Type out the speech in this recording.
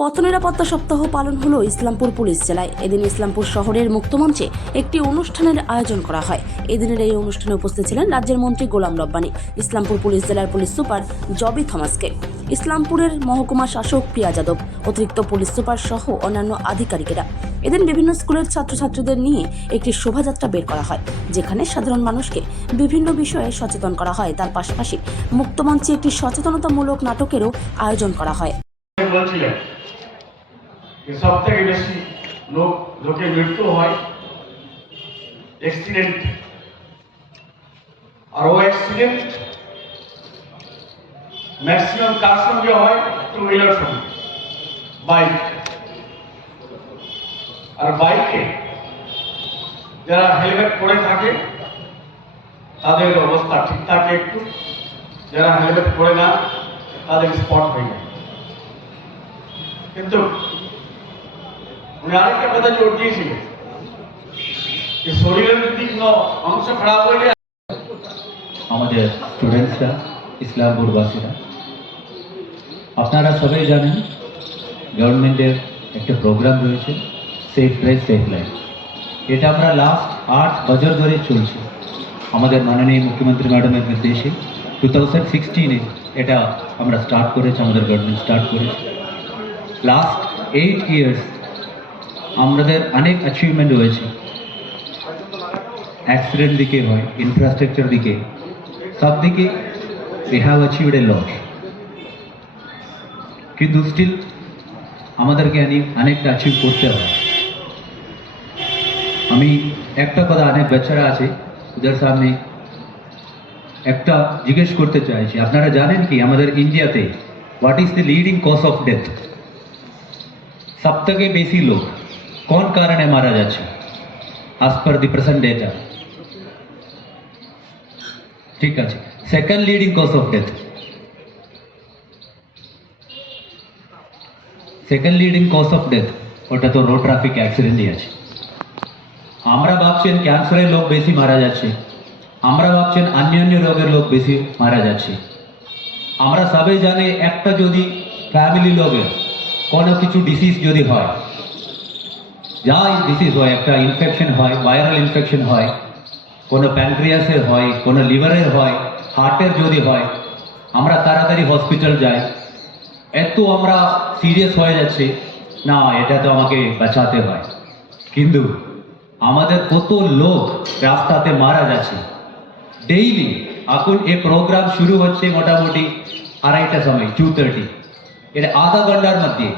পথ নিরাপত্তা সপ্তাহ পালন হলো ইসলামপুর পুলিশ জেলায়। এদিন ইসলামপুর শহরের মুক্তমঞ্চে একটি অনুষ্ঠানের আয়োজন করা হয়। এদিনের এই অনুষ্ঠানে উপস্থিত ছিলেন রাজ্যের মন্ত্রী গোলাম রব্বানী, ইসলামপুর পুলিশ জেলার পুলিশ সুপার জবি থমাসকে, ইসলামপুরের মহকুমা শাসক প্রিয়া যাদব, অতিরিক্ত পুলিশ সুপার সহ অন্যান্য আধিকারিকেরা। এদিন বিভিন্ন স্কুলের ছাত্রছাত্রীদের নিয়ে একটি শোভাযাত্রা বের করা হয়, যেখানে সাধারণ মানুষকে বিভিন্ন বিষয়ে সচেতন করা হয়। তার পাশাপাশি মুক্তমঞ্চে একটি সচেতনতামূলক নাটকেরও আয়োজন করা হয়। সব থেকে বেশি লোকের মৃত্যু হয় অ্যাক্সিডেন্ট, আর ও অ্যাক্সিডেন্ট ম্যাক্সিমাম কার সঙ্গে হয়? টু হুইলার সঙ্গে, বাইক। আর বাইকে যারা হেলমেট পরে থাকে তাদের অবস্থা ঠিক থাকে একটু, যারা হেলমেট পরে না তাদের স্পট হয়ে যায়। কিন্তু উনি আরেকটা কথা জোর দিয়েছিলেন যে শরীরের যদি কোনো অংশ খারাপ হয়ে যায়। আমাদের স্টুডেন্টসরা, ইসলামপুরবাসীরা, আপনারা সবাই জানেন গভর্নমেন্টের একটা প্রোগ্রাম রয়েছে সেফ ড্রাইভ সেফ লাইফ। এটা আমরা লাস্ট 8 বছর ধরে চলছে। আমাদের মাননীয় মুখ্যমন্ত্রী ম্যাডামের নির্দেশে 2016-এ এটা আমরা স্টার্ট করেছি, আমাদের গভর্নমেন্ট স্টার্ট করেছে। লাস্ট 8 ইয়ার্স আমাদের অনেক অ্যাচিভমেন্ট হয়েছে। অ্যাক্সিডেন্ট দিকে হয়, ইনফ্রাস্ট্রাকচার দিকে, সব দিকে we have achieved a lot, কিন্তু স্টিল আমাদেরকে অনেকটা অ্যাচিভ করতে হয়। আমি একটা কথা, অনেক বাচ্চারা আছে ওদের সামনে একটা জিজ্ঞেস করতে চাইছি, আপনারা জানেন কি আমাদের ইন্ডিয়াতে what is the leading cause of death? সব থেকে বেশি লোক কোন কারণে মারা যাচ্ছে as per the present data? ঠিক আছে, second leading cause of death, second leading cause of death ওটা তো রোড ট্রাফিক অ্যাক্সিডেন্টই আছে। আমরা ভাবছেন ক্যান্সারের লোক বেশি মারা যাচ্ছে, আমরা ভাবছেন অন্যান্য রোগের লোক বেশি মারা যাচ্ছে। আমরা সবাই জানি একটা যদি ফ্যামিলি লোকের কোনো কিছু ডিসিজ যদি হয়, যাই ডিসিজ হয়, একটা ইনফেকশন হয়, ভাইরাল ইনফেকশন হয়, কোনো প্যানক্রিয়াসের হয়, কোনো লিভারের হয়, হার্টের যদি হয়, আমরা তাড়াতাড়ি হসপিটাল যাই। এত আমরা সিরিয়াস হয়ে যাচ্ছে, না এটা তো আমাকে বাঁচাতে হয়। কিন্তু আমাদের কত লোক রাস্তাতে মারা যাচ্ছে ডেইলি। এখন এই প্রোগ্রাম শুরু হচ্ছে মোটামুটি 2:30 সময়, 2:30, এটা আধা ঘন্টার মধ্যে